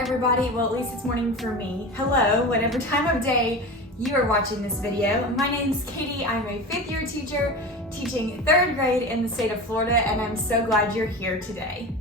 everybody. Well, at least it's morning for me. Hello, whatever time of day you are watching this video. My name's Katie. I'm a 5th year teacher teaching 3rd grade in the state of Florida, and I'm so glad you're here today.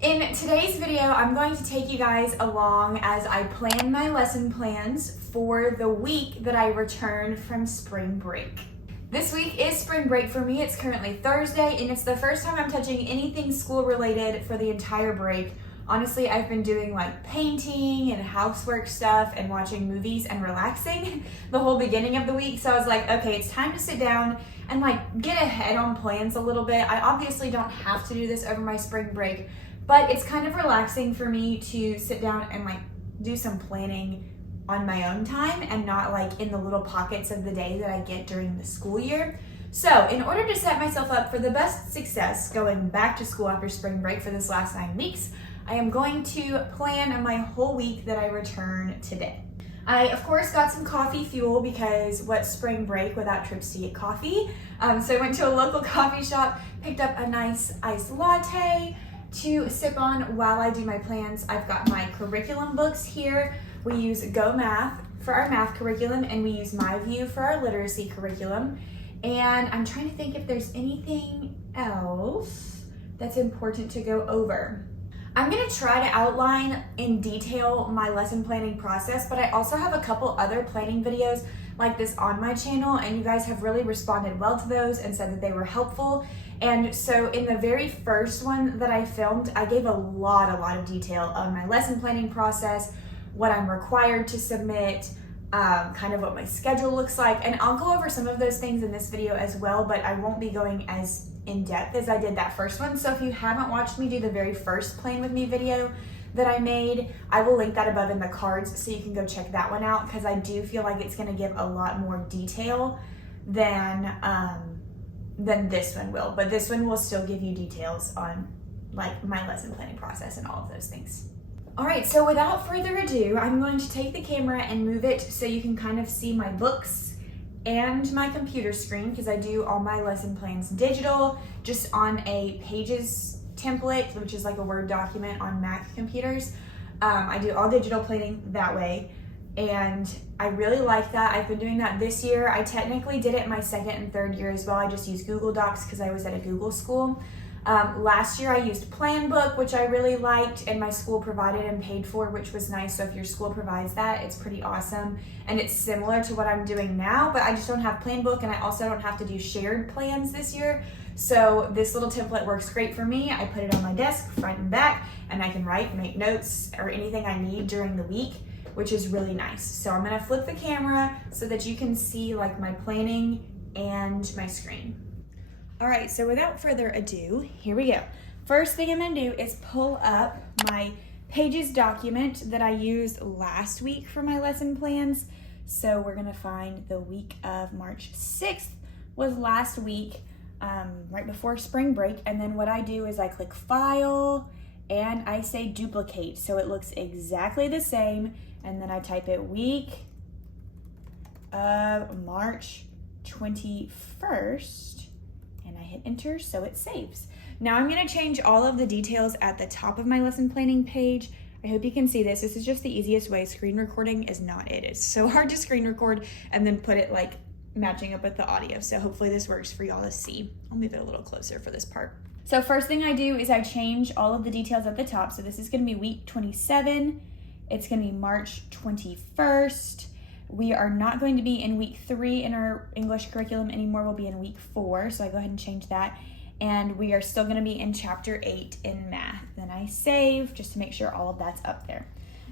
In today's video, I'm going to take you guys along as I plan my lesson plans for the week that I return from spring break. This week is spring break for me. It's currently Thursday, and it's the first time I'm touching anything school related for the entire break. Honestly, I've been doing like painting and housework stuff and watching movies and relaxing the whole beginning of the week. So I was like, okay, it's time to sit down and like get ahead on plans a little bit. I obviously don't have to do this over my spring break, but it's kind of relaxing for me to sit down and like do some planning on my own time and not like in the little pockets of the day that I get during the school year. So in order to set myself up for the best success going back to school after spring break for this last 9 weeks, I am going to plan my whole week that I return today. I, of course, got some coffee fuel because what's spring break without trips to get coffee? So I went to a local coffee shop, picked up a nice iced latte to sip on while I do my plans. I've got my curriculum books here. We use Go Math for our math curriculum, and we use My View for our literacy curriculum. And I'm trying to think if there's anything else that's important to go over. I'm gonna try to outline in detail my lesson planning process, but I also have a couple other planning videos like this on my channel, and you guys have really responded well to those and said that they were helpful. And so in the very first one that I filmed, I gave a lot of detail on my lesson planning process, what I'm required to submit, kind of what my schedule looks like. And I'll go over some of those things in this video as well, but I won't be going as in depth as I did that first one. So if you haven't watched me do the very first Plan With Me video that I made, I will link that above in the cards so you can go check that one out, because I do feel like it's gonna give a lot more detail than this one will. But this one will still give you details on like my lesson planning process and all of those things. All right, so without further ado, I'm going to take the camera and move it so you can kind of see my books and my computer screen, because I do all my lesson plans digital, just on a Pages template, which is like a Word document on Mac computers. I do all digital planning that way, and I really like that. I've been doing that this year. I technically did it my 2nd and 3rd year as well. I just used Google Docs because I was at a Google school. Last year I used Planbook, which I really liked, and my school provided and paid for, which was nice. So if your school provides that, it's pretty awesome. And it's similar to what I'm doing now, but I just don't have Planbook, and I also don't have to do shared plans this year. So this little template works great for me. I put it on my desk, front and back, and I can write, make notes, or anything I need during the week, which is really nice. So I'm gonna flip the camera so that you can see like my planning and my screen. All right, so without further ado, here we go. First thing I'm gonna do is pull up my Pages document that I used last week for my lesson plans. So we're gonna find the week of March 6th was last week, right before spring break. And then what I do is I click File and I say Duplicate. So it looks exactly the same. And then I type it week of March 21st. And I hit enter so it saves. Now I'm gonna change all of the details at the top of my lesson planning page. I hope you can see this. This is just the easiest way. Screen recording is not it. It's so hard to screen record and then put it like matching up with the audio. So hopefully this works for y'all to see. I'll move it a little closer for this part. So first thing I do is I change all of the details at the top. So this is gonna be week 27. It's gonna be March 21st. We are not going to be in week 3 in our English curriculum anymore. We'll be in week 4, so I go ahead and change that. And we are still gonna be in chapter 8 in math. Then I save just to make sure all of that's up there.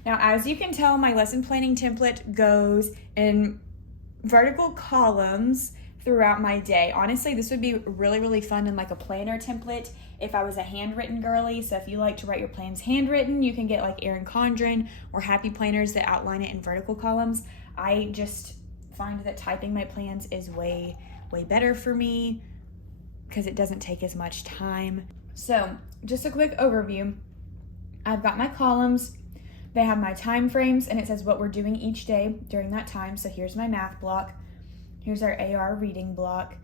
Now, as you can tell, my lesson planning template goes in vertical columns throughout my day. Honestly, this would be really fun in like a planner template if I was a handwritten girly. So if you like to write your plans handwritten, you can get like Erin Condren or Happy Planners that outline it in vertical columns. I just find that typing my plans is way better for me because it doesn't take as much time. So just a quick overview. I've got my columns. They have my time frames, and it says what we're doing each day during that time. So here's my math block. Here's our AR reading block.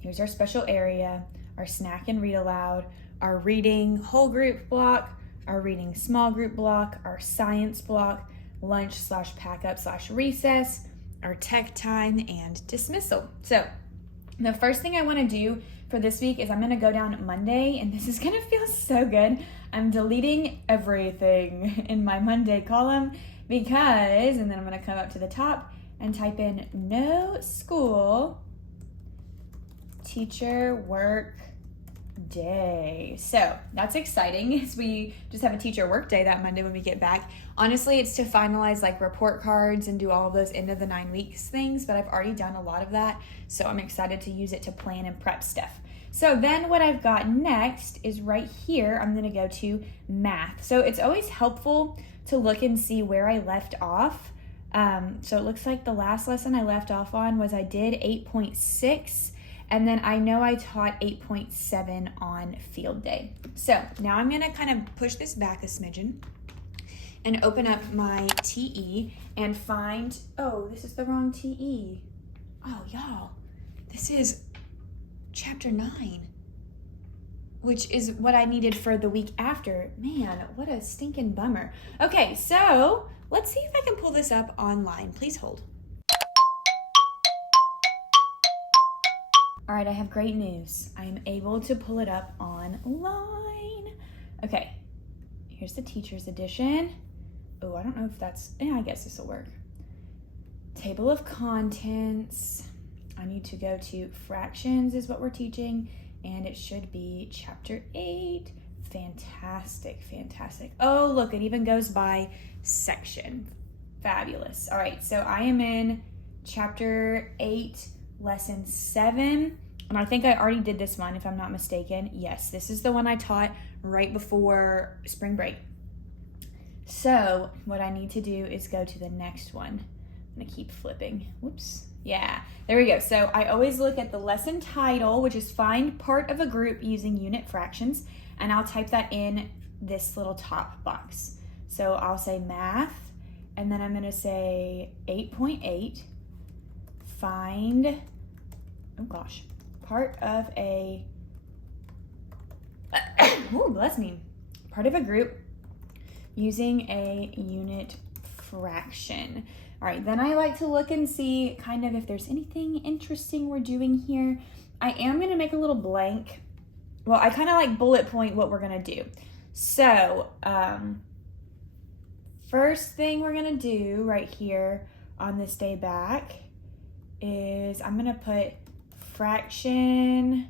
Here's our special area, our snack and read aloud, our reading whole group block, our reading small group block, our science block, lunch/pack up/recess, our tech time, and dismissal. So the first thing I want to do for this week is I'm going to go down Monday, and this is going to feel so good. I'm deleting everything in my Monday column because, and then I'm going to come up to the top and type in no school teacher work day. So that's exciting, as we just have a teacher work day that Monday when we get back. Honestly, it's to finalize like report cards and do all of those end of the 9 weeks things, but I've already done a lot of that, so I'm excited to use it to plan and prep stuff. So then what I've got next is right here, I'm gonna go to math. So it's always helpful to look and see where I left off. So it looks like the last lesson I left off on was I did 8.6, and then I know I taught 8.7 on field day. So now I'm gonna kind of push this back a smidgen and open up my TE and find, oh, this is the wrong TE. Oh, y'all, this is chapter 9, which is what I needed for the week after. Man, what a stinking bummer. Okay, so let's see if I can pull this up online. Please hold. All right, I have great news. I am able to pull it up online. Okay, here's the teacher's edition. Oh, I don't know if that's, I guess this will work. Table of contents. I need to go to fractions is what we're teaching, and it should be chapter 8. Fantastic, fantastic. Oh, look, it even goes by section. Fabulous. All right, so I am in chapter 8, lesson 7, and I think I already did this one if I'm not mistaken. Yes, this is the one I taught right before spring break. So what I need to do is go to the next one. I'm gonna keep flipping. Whoops. Yeah, there we go. So I always look at the lesson title, which is find part of a group using unit fractions, and I'll type that in this little top box. So I'll say math, and then I'm gonna say 8.8, find, oh gosh, part of a, oh, bless me, part of a group using a unit fraction. All right, then I like to look and see kind of if there's anything interesting we're doing here. I am gonna make a little blank. Well, I kind of like bullet point what we're gonna do. So, first thing we're gonna do right here on this day back is I'm gonna put fraction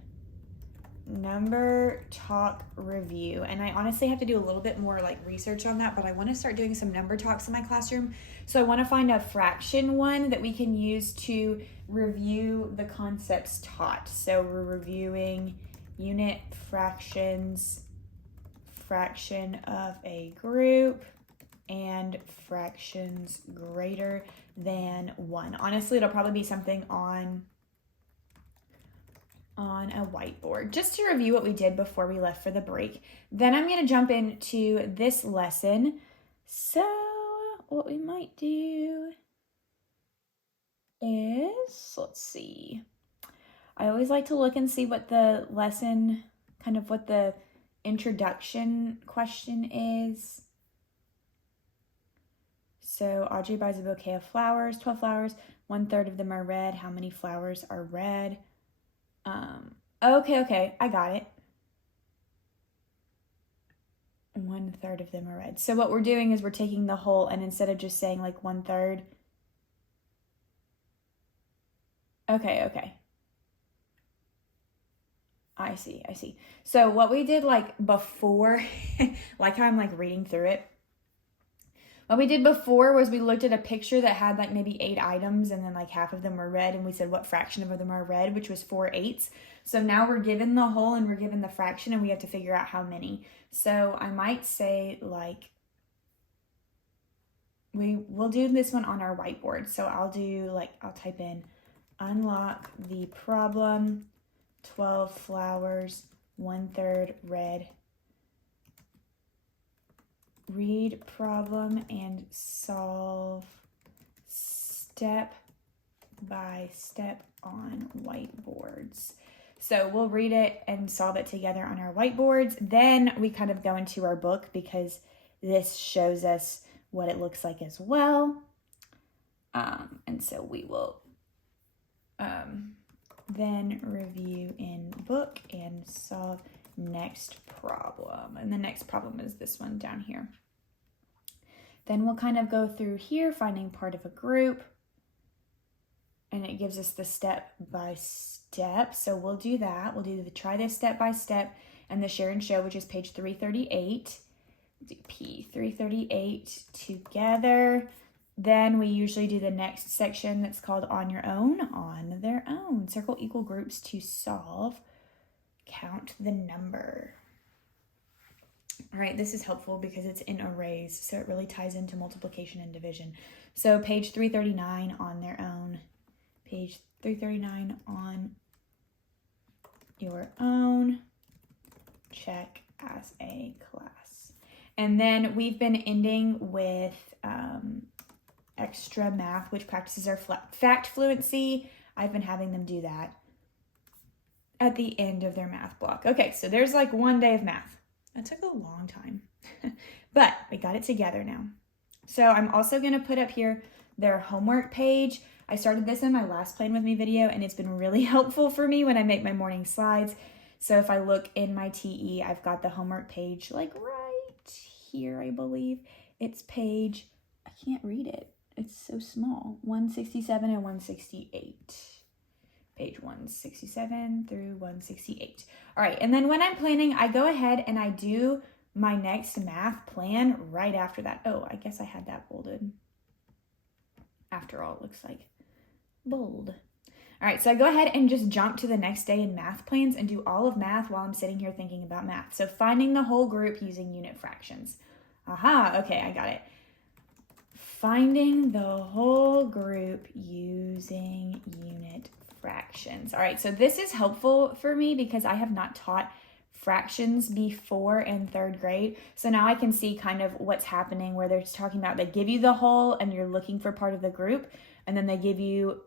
number talk review, and I honestly have to do a little bit more like research on that, but I want to start doing some number talks in my classroom, so I want to find a fraction one that we can use to review the concepts taught. So we're reviewing unit fractions, fraction of a group, and fractions greater than 1. Honestly, it'll probably be something on a whiteboard, just to review what we did before we left for the break. Then I'm going to jump into this lesson. So what we might do is, let's see, I always like to look and see what the lesson, kind of what the introduction question is. So Audrey buys a bouquet of flowers, 12 flowers, 1/3 of them are red. How many flowers are red? Okay, I got it. 1/3 of them are red. So what we're doing is we're taking the whole, and instead of just saying like 1/3. Okay. I see. So what we did like before, like how I'm like reading through it. What we did before was we looked at a picture that had like maybe 8 items, and then like half of them were red, and we said what fraction of them are red, which was 4/8. So now we're given the whole and we're given the fraction, and we have to figure out how many. So I might say like, we'll do this one on our whiteboard. So I'll type in unlock the problem, 12 flowers, 1/3 red. Read problem and solve step by step on whiteboards. So we'll read it and solve it together on our whiteboards. Then we kind of go into our book because this shows us what it looks like as well. And so we will then review in book and solve next problem. And the next problem is this one down here. Then we'll kind of go through here, finding part of a group. And it gives us the step by step. So we'll do that. We'll do the try this step by step and the share and show, which is page 338. Do P338 together. Then we usually do the next section that's called on your own, on their own. Circle equal groups to solve. Count the number. All right, this is helpful because it's in arrays, so it really ties into multiplication and division. So page 339 on their own. Page 339 on your own. Check as a class. And then we've been ending with extra math, which practices our fact fluency. I've been having them do that at the end of their math block. Okay, so there's like one day of math. That took a long time, but we got it together now. So I'm also going to put up here their homework page. I started this in my last Plan With Me video, and it's been really helpful for me when I make my morning slides. So if I look in my TE, I've got the homework page like right here, I believe. It's page, I can't read it. It's so small, 167 and 168. Page 167 through 168. All right, and then when I'm planning, I go ahead and I do my next math plan right after that. Oh, I guess I had that bolded. After all, it looks like bold. All right, so I go ahead and just jump to the next day in math plans and do all of math while I'm sitting here thinking about math. So finding the whole group using unit fractions. Aha, okay, I got it. Finding the whole group using unit fractions. All right, so this is helpful for me because I have not taught fractions before in 3rd grade. So now I can see kind of what's happening where they're talking about they give you the whole and you're looking for part of the group, and then they give you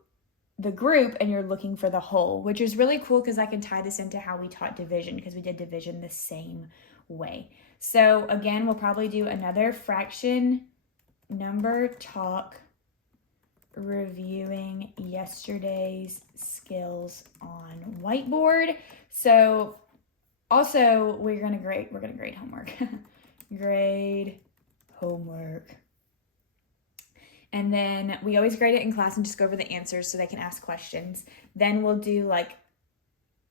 the group and you're looking for the whole, which is really cool because I can tie this into how we taught division because we did division the same way. So again, we'll probably do another fraction number talk reviewing yesterday's skills on whiteboard. So also we're gonna grade homework. Grade homework. And then we always grade it in class and just go over the answers so they can ask questions. Then we'll do like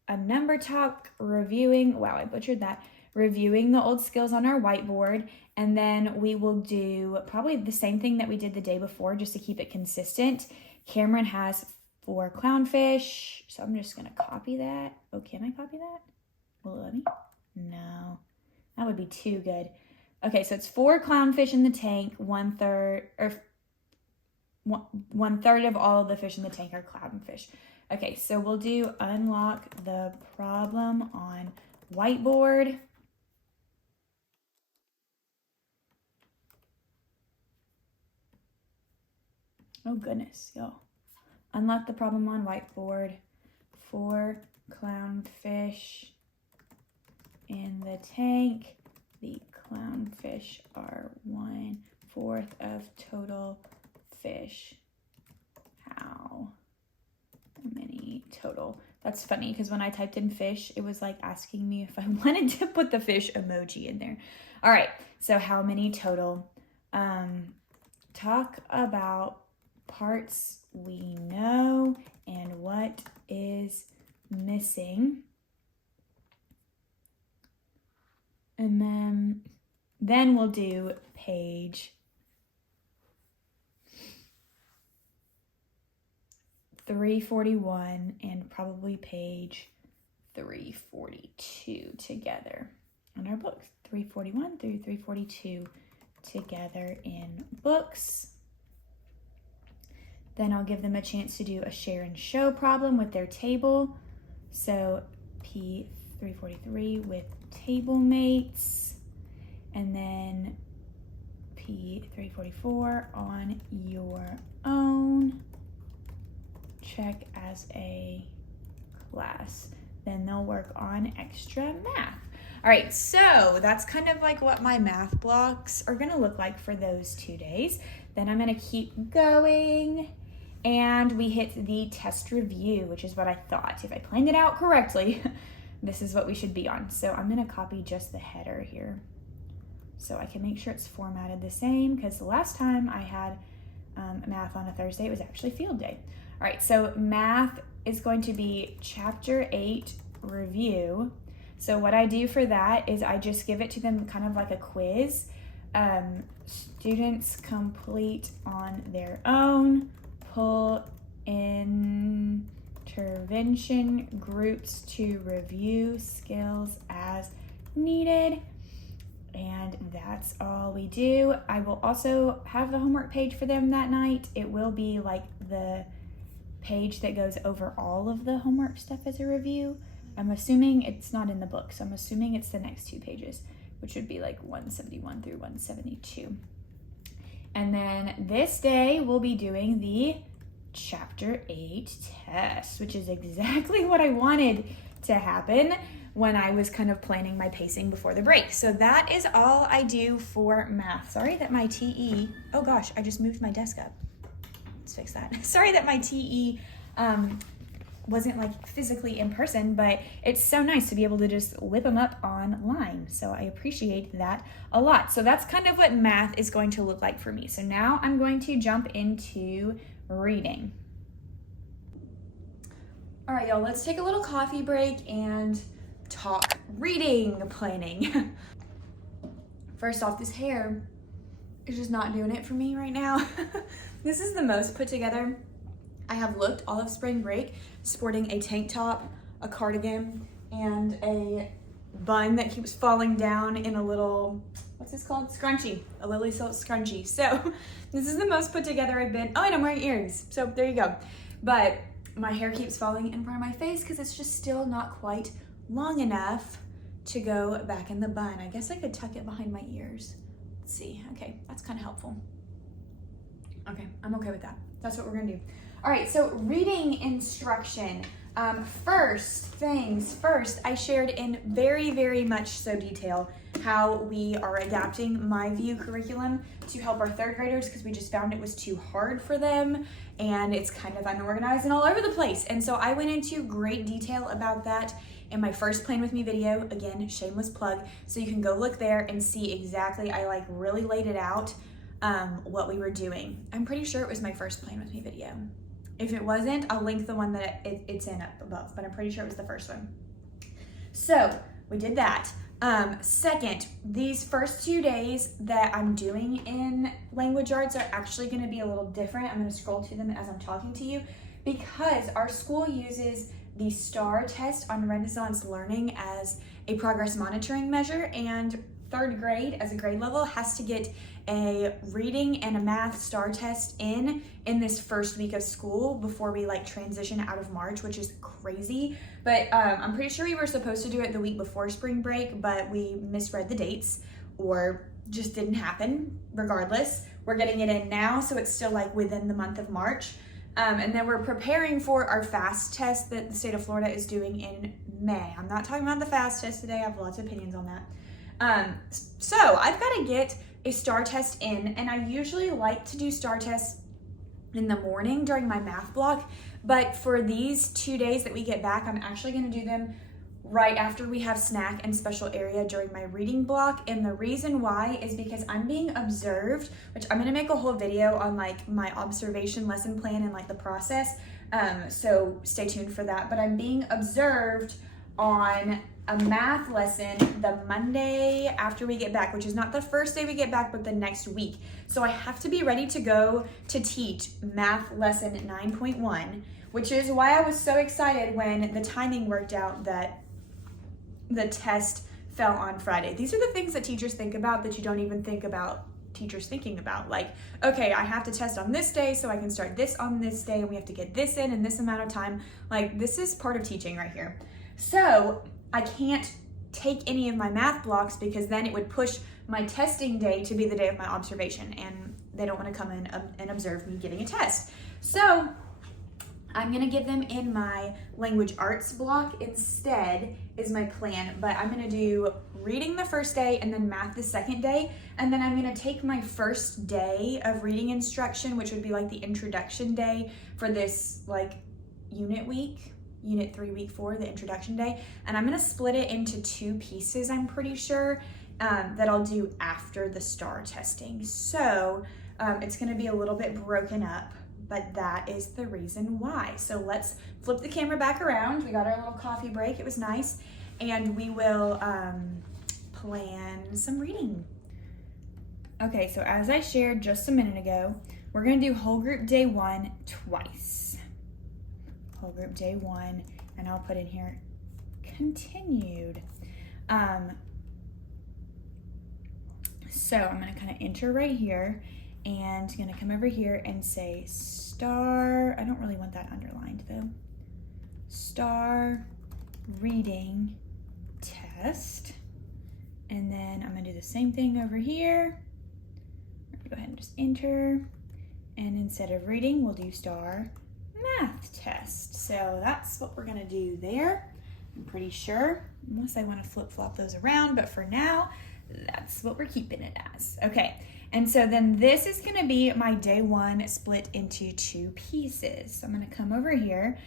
a number talk reviewing, wow, I butchered that, reviewing the old skills on our whiteboard. And then we will do probably the same thing that we did the day before just to keep it consistent. Cameron has 4 clownfish, so I'm just gonna copy that. Oh, can I copy that? Will it let me? No, that would be too good. Okay, so it's 4 clownfish in the tank, 1/3 of all of the fish in the tank are clownfish. Okay, so we'll do unlock the problem on whiteboard. Oh goodness, y'all. Unlock the problem on whiteboard. 4 clownfish in the tank. The clownfish are 1/4 of total fish. How many total? That's funny because when I typed in fish, it was like asking me if I wanted to put the fish emoji in there. All right, so how many total? Talk about parts we know and what is missing. And then we'll do page 341 and probably page 342 together in our books. 341 through 342 together in books. Then I'll give them a chance to do a share and show problem with their table. So P343 with table mates, and then P344 on your own. Check as a class. then they'll work on extra math. All right, so that's kind of like what my math blocks are gonna look like for those 2 days. Then I'm gonna keep going, and we hit the test review, which is what I thought. If I planned it out correctly, this is what we should be on. So I'm gonna copy just the header here so I can make sure it's formatted the same, because the last time I had math on a Thursday, it was actually field day. All right, so math is going to be chapter 8 review. So what I do for that is I just give it to them kind of like a quiz. Students complete on their own, pull intervention groups to review skills as needed. And that's all we do. I will also have the homework page for them that night. It will be like the page that goes over all of the homework stuff as a review. I'm assuming it's not in the book, so I'm assuming it's the next 2 pages, which would be like 171 through 172. And then this day we'll be doing the chapter 8 test, which is exactly what I wanted to happen when I was kind of planning my pacing before the break. So that is all I do for math. Sorry that my TE, oh gosh, I just moved my desk up. Let's fix that. Sorry that my TE wasn't like physically in person, but it's so nice to be able to just whip them up online. So I appreciate that a lot. So that's kind of what math is going to look like for me. So now I'm going to jump into reading. All right, y'all, let's take a little coffee break and talk reading planning. First off, this hair is just not doing it for me right now. This is the most put together I have looked all of spring break, sporting a tank top, a cardigan, and a bun that keeps falling down in a little, what's this called? Scrunchie, a lily silk scrunchie. So this is the most put together I've been. Oh, and I'm wearing earrings, so there you go. But my hair keeps falling in front of my face because it's just still not quite long enough to go back in the bun. I guess I could tuck it behind my ears. Let's see, okay, that's kind of helpful. Okay, I'm okay with that. That's what we're gonna do. All right, so reading instruction. First things first, I shared in very, very much so detail how we are adapting my View curriculum to help our 3rd graders, because we just found it was too hard for them and it's kind of unorganized and all over the place. And so I went into great detail about that in my first Plan With Me video. Again, shameless plug. So you can go look there and see exactly, I like really laid it out, what we were doing. I'm pretty sure it was my first Plan With Me video. If it wasn't, I'll link the one that it's in up above, but I'm pretty sure it was the first one. So we did that. Second, these first 2 days that I'm doing in language arts are actually going to be a little different. I'm going to scroll to them as I'm talking to you, because our school uses the STAR test on Renaissance Learning as a progress monitoring measure, and 3rd grade as a grade level has to get a reading and a math STAR test in this first week of school before we like transition out of March, which is crazy. But I'm pretty sure we were supposed to do it the week before spring break, but we misread the dates or just didn't happen. Regardless, we're getting it in now, so it's still like within the month of March. And then we're preparing for our FAST test that the state of Florida is doing in May. I'm not talking about the FAST test today. I have lots of opinions on that. So I've got to get a STAR test in, and I usually like to do STAR tests in the morning during my math block, but for these 2 days that we get back, I'm actually going to do them right after we have snack and special area during my reading block. And the reason why is because I'm being observed, which I'm going to make a whole video on like my observation lesson plan and like the process, so stay tuned for that. But I'm being observed on a math lesson the Monday after we get back, which is not the first day we get back, but the next week. So I have to be ready to go to teach math lesson 9.1, which is why I was so excited when the timing worked out that the test fell on Friday. These are the things that teachers think about that you don't even think about teachers thinking about. Like, okay, I have to test on this day, so I can start this on this day, and we have to get this in this amount of time. Like, this is part of teaching right here. So I can't take any of my math blocks because then it would push my testing day to be the day of my observation, and they don't want to come in and observe me giving a test. So I'm gonna give them in my language arts block instead is my plan, but I'm gonna do reading the first day and then math the second day. And then I'm gonna take my first day of reading instruction, which would be like the introduction day for this like unit 3, week 4, the introduction day. And I'm gonna split it into 2 pieces, I'm pretty sure, that I'll do after the STAR testing. So it's gonna be a little bit broken up, but that is the reason why. So let's flip the camera back around. We got our little coffee break, it was nice. And we will plan some reading. Okay, so as I shared just a minute ago, we're gonna do whole group day 1 twice. Whole group day 1, and I'll put in here continued. So I'm gonna kind of enter right here and gonna come over here and say STAR, I don't really want that underlined though. STAR reading test. And then I'm gonna do the same thing over here. I'm gonna go ahead and just enter. And instead of reading, we'll do STAR math test. So that's what we're gonna do there. I'm pretty sure, unless I wanna flip-flop those around, but for now, that's what we're keeping it as. Okay, and so then this is gonna be my day 1 split into 2 pieces. So I'm gonna come over here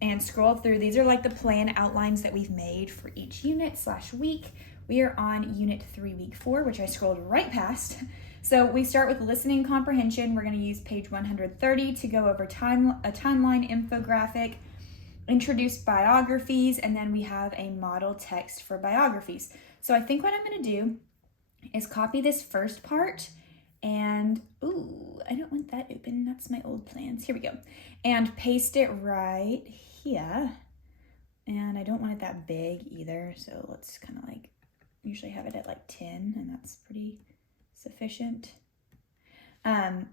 and scroll through. These are like the plan outlines that we've made for each unit / week. We are on unit 3, week 4, which I scrolled right past. So we start with listening comprehension. We're gonna use page 130 to go over a timeline infographic, introduce biographies, and then we have a model text for biographies. So I think what I'm gonna do is copy this first part and, ooh, I don't want that open. That's my old plans. Here we go. And paste it right here. And I don't want it that big either. So let's kind of like, usually have it at like 10, and that's pretty sufficient.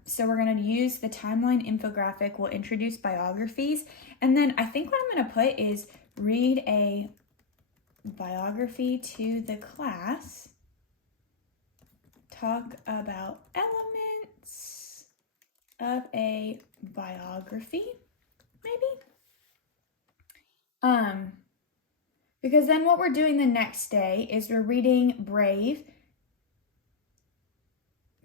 So we're gonna use the timeline infographic. We'll introduce biographies. And then I think what I'm gonna put is read a biography to the class. Talk about elements of a biography, maybe? Because then what we're doing the next day is we're reading Brave,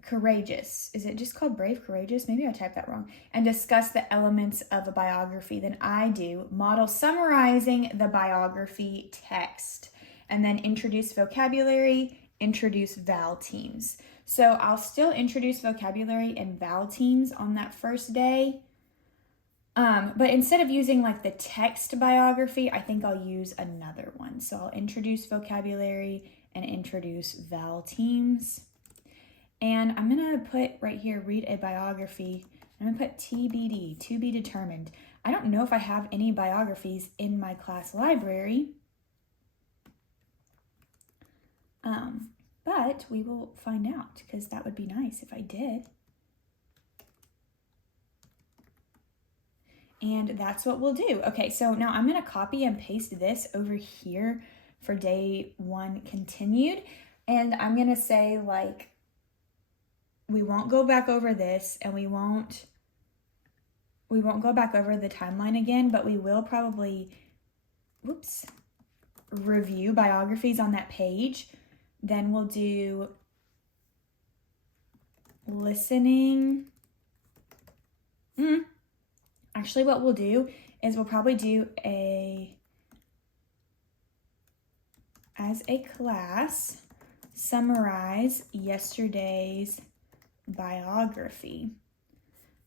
Courageous. Is it just called Brave, Courageous? Maybe I typed that wrong. And discuss the elements of a biography. Then I do model summarizing the biography text. And then introduce vocabulary, introduce vowel teams. So I'll still introduce vocabulary and vowel teams on that first day. But instead of using like the text biography, I think I'll use another one. So I'll introduce vocabulary and introduce vowel teams. And I'm gonna put right here, read a biography. I'm gonna put TBD, to be determined. I don't know if I have any biographies in my class library. But we will find out, because that would be nice if I did. And that's what we'll do. Okay, so now I'm gonna copy and paste this over here for day 1 continued. And I'm gonna say like, we won't go back over this, and we won't go back over the timeline again, but we will probably, review biographies on that page. Then we'll do listening. Actually, what we'll do is we'll probably do as a class, summarize yesterday's biography.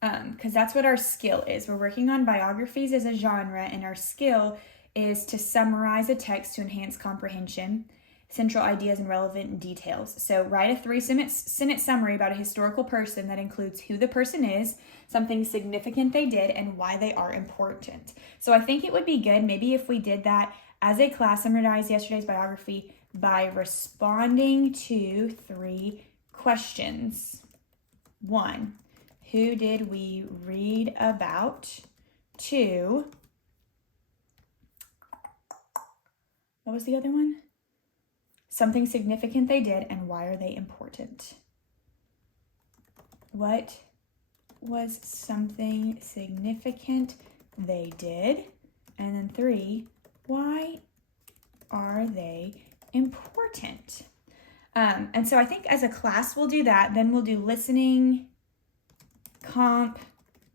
Because that's what our skill is. We're working on biographies as a genre, and our skill is to summarize a text to enhance comprehension, central ideas, and relevant details. So write a 3-sentence summary about a historical person that includes who the person is, something significant they did, and why they are important. So I think it would be good maybe if we did that as a class, summarize yesterday's biography by responding to 3 questions. 1, who did we read about? 2, what was the other one? Something significant they did, and why are they important? What was something significant they did. And then 3, why are they important? And so I think as a class we'll do that. Then we'll do listening, comp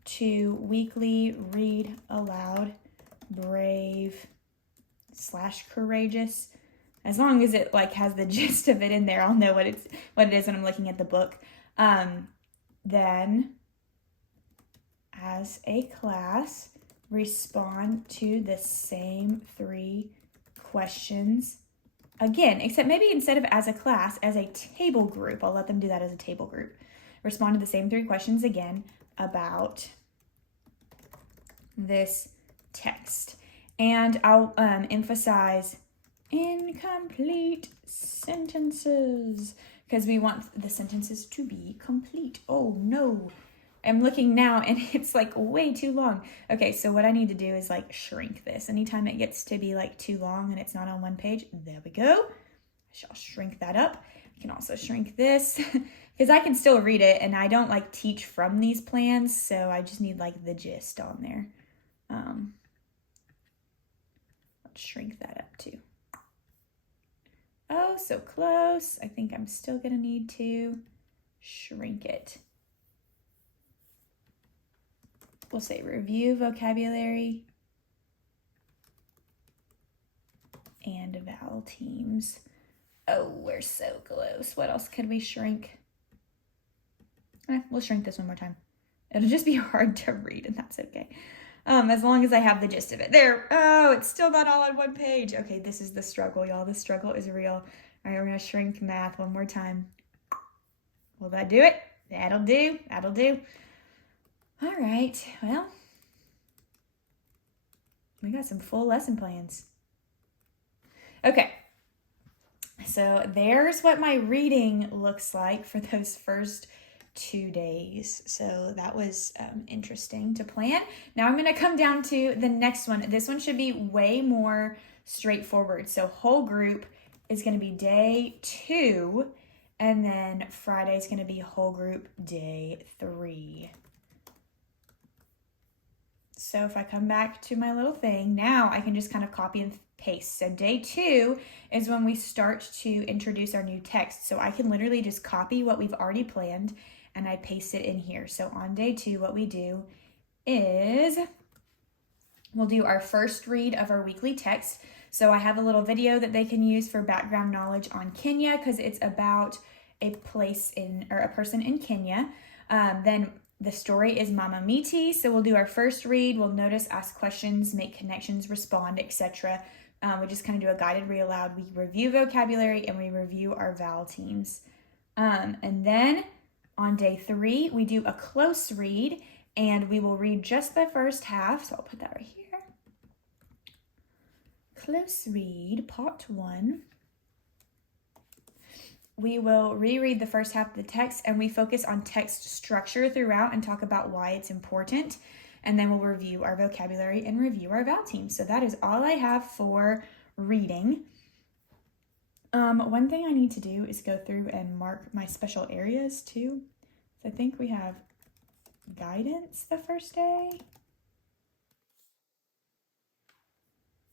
to weekly, read aloud, brave / courageous. As long as it like has the gist of it in there, I'll know what it is when I'm looking at the book. Then as a class, respond to the same 3 questions again, except maybe instead of as a class, as a table group. I'll let them do that as a table group. Respond to the same 3 questions again about this text. And I'll emphasize incomplete sentences because we want the sentences to be complete. Oh no, I'm looking now and it's like way too long. Okay, so what I need to do is like shrink this. Anytime it gets to be like too long and it's not on one page, there we go. I shall shrink that up. I can also shrink this because I can still read it and I don't like teach from these plans, so I just need like the gist on there. Let's shrink that up too. Oh, so close. I think I'm still gonna need to shrink it. We'll say review vocabulary and vowel teams. Oh, we're so close. What else could we shrink? We'll shrink this one more time. It'll just be hard to read, and that's okay. As long as I have the gist of it. There. Oh, it's still not all on one page. Okay, this is the struggle, y'all. The struggle is real. All right, we're going to shrink math one more time. Will that do it? That'll do. That'll do. All right, well, we got some full lesson plans. Okay, so there's what my reading looks like for those first 2 days. So that was interesting to plan. Now I'm going to come down to the next one. This one should be way more straightforward. So whole group is going to be day 2, and then Friday is going to be whole group day 3. So if I come back to my little thing, now I can just kind of copy and paste. So day 2 is when we start to introduce our new text. So I can literally just copy what we've already planned and I paste it in here. So on day 2, what we do is we'll do our first read of our weekly text. So I have a little video that they can use for background knowledge on Kenya because it's about a person in Kenya. Then the story is Mama Miti. So we'll do our first read. We'll notice, ask questions, make connections, respond, etc. We just kind of do a guided read aloud. We review vocabulary and we review our vowel teams. And then on day 3, we do a close read and we will read just the first half. So I'll put that right here. Close read, part 1. We will reread the first half of the text and we focus on text structure throughout and talk about why it's important. And then we'll review our vocabulary and review our vowel teams. So that is all I have for reading. One thing I need to do is go through and mark my special areas too. So I think we have guidance the first day.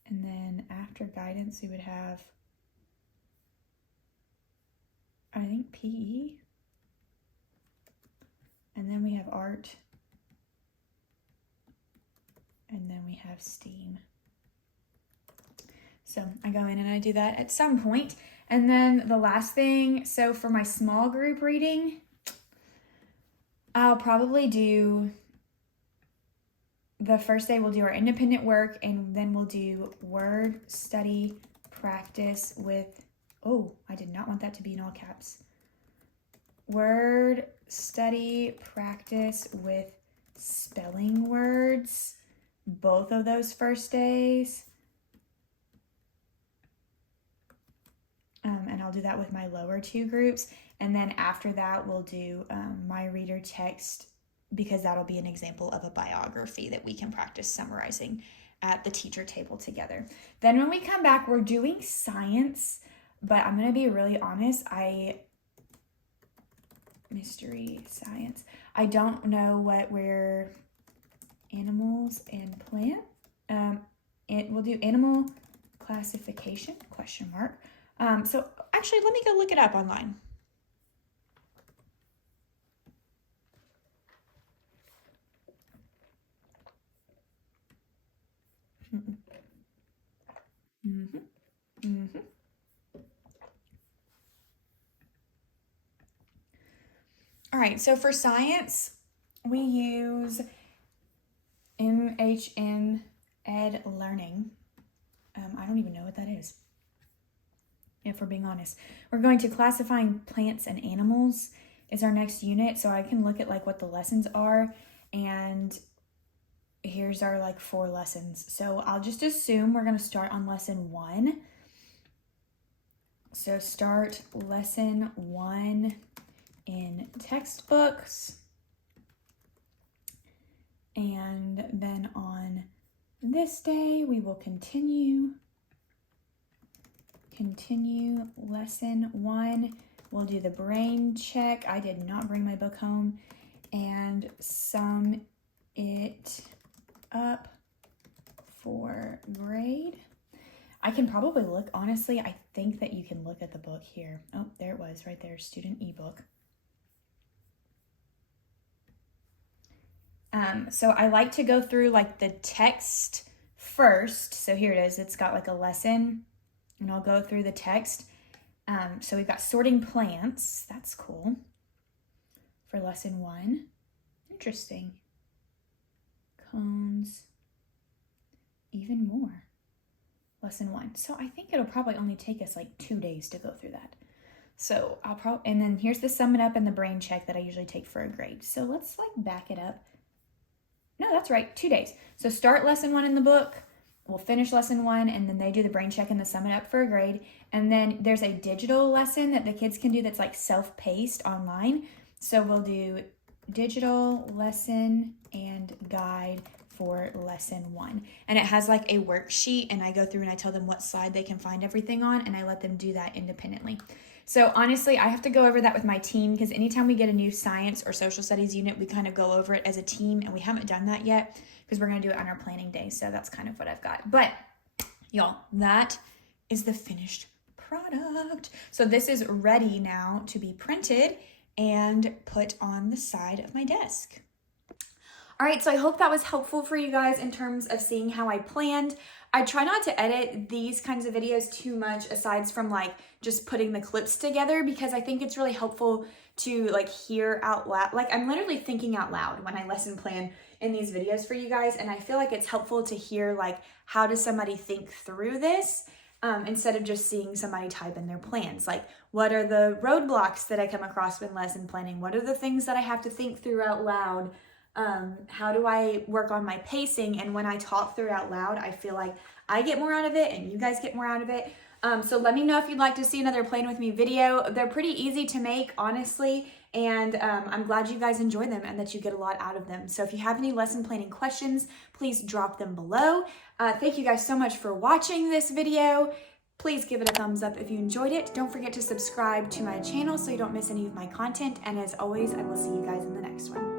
And then after guidance, we would have, I think, PE. And then we have art. And then we have STEAM. So I go in and I do that at some point. And then the last thing, so for my small group reading, I'll probably do, the first day we'll do our independent work and then we'll do word study practice with, oh, I did not want that to be in all caps. Word study practice with spelling words, both of those first days. And I'll do that with my lower 2 groups. And then after that, we'll do my reader text because that'll be an example of a biography that we can practice summarizing at the teacher table together. Then when we come back, we're doing science, but I'm going to be really honest. Mystery science. I don't know what we're animals and plant. We'll do animal classification, ? So actually, let me go look it up online. All right, so for science, we use MHM Ed Learning. I don't even know what that is, if we're being honest. We're going to classifying plants and animals is our next unit, so I can look at like what the lessons are, and here's our like 4 lessons. So I'll just assume we're going to start on lesson 1. So start lesson 1 in textbooks, and then on this day we will continue lesson 1. We'll do the brain check. I did not bring my book home, and sum it up for grade. I can probably look, honestly, I think that you can look at the book here. Oh, there it was right there, student ebook. So I like to go through like the text first. So here it is. It's got like a lesson, and I'll go through the text. So we've got sorting plants. That's cool. For lesson 1. Interesting. Cones. Even more. Lesson 1. So I think it'll probably only take us like 2 days to go through that. So and then here's the sum it up and the brain check that I usually take for a grade. So let's like back it up. No, that's right, 2 days. So start lesson 1 in the book, we'll finish lesson 1, and then they do the brain check and the sum it up for a grade. And then there's a digital lesson that the kids can do that's like self-paced online. So we'll do digital lesson and guide for lesson 1. And it has like a worksheet, and I go through and I tell them what slide they can find everything on, and I let them do that independently. So honestly, I have to go over that with my team, because anytime we get a new science or social studies unit, we kind of go over it as a team, and we haven't done that yet because we're going to do it on our planning day. So that's kind of what I've got. But y'all, that is the finished product. So this is ready now to be printed and put on the side of my desk. All right, so I hope that was helpful for you guys in terms of seeing how I planned. I try not to edit these kinds of videos too much, aside from like just putting the clips together, because I think it's really helpful to like hear out loud. Like I'm literally thinking out loud when I lesson plan in these videos for you guys, and I feel like it's helpful to hear like how does somebody think through this instead of just seeing somebody type in their plans. Like, what are the roadblocks that I come across when lesson planning? What are the things that I have to think through out loud? How do I work on my pacing? And when I talk through it out loud, I feel like I get more out of it and you guys get more out of it. So let me know if you'd like to see another Plan With Me video. They're pretty easy to make, honestly, and I'm glad you guys enjoy them and that you get a lot out of them. So if you have any lesson planning questions, please drop them below. Thank you guys so much for watching this video. Please give it a thumbs up if you enjoyed it. Don't forget to subscribe to my channel so you don't miss any of my content. And as always, I will see you guys in the next one.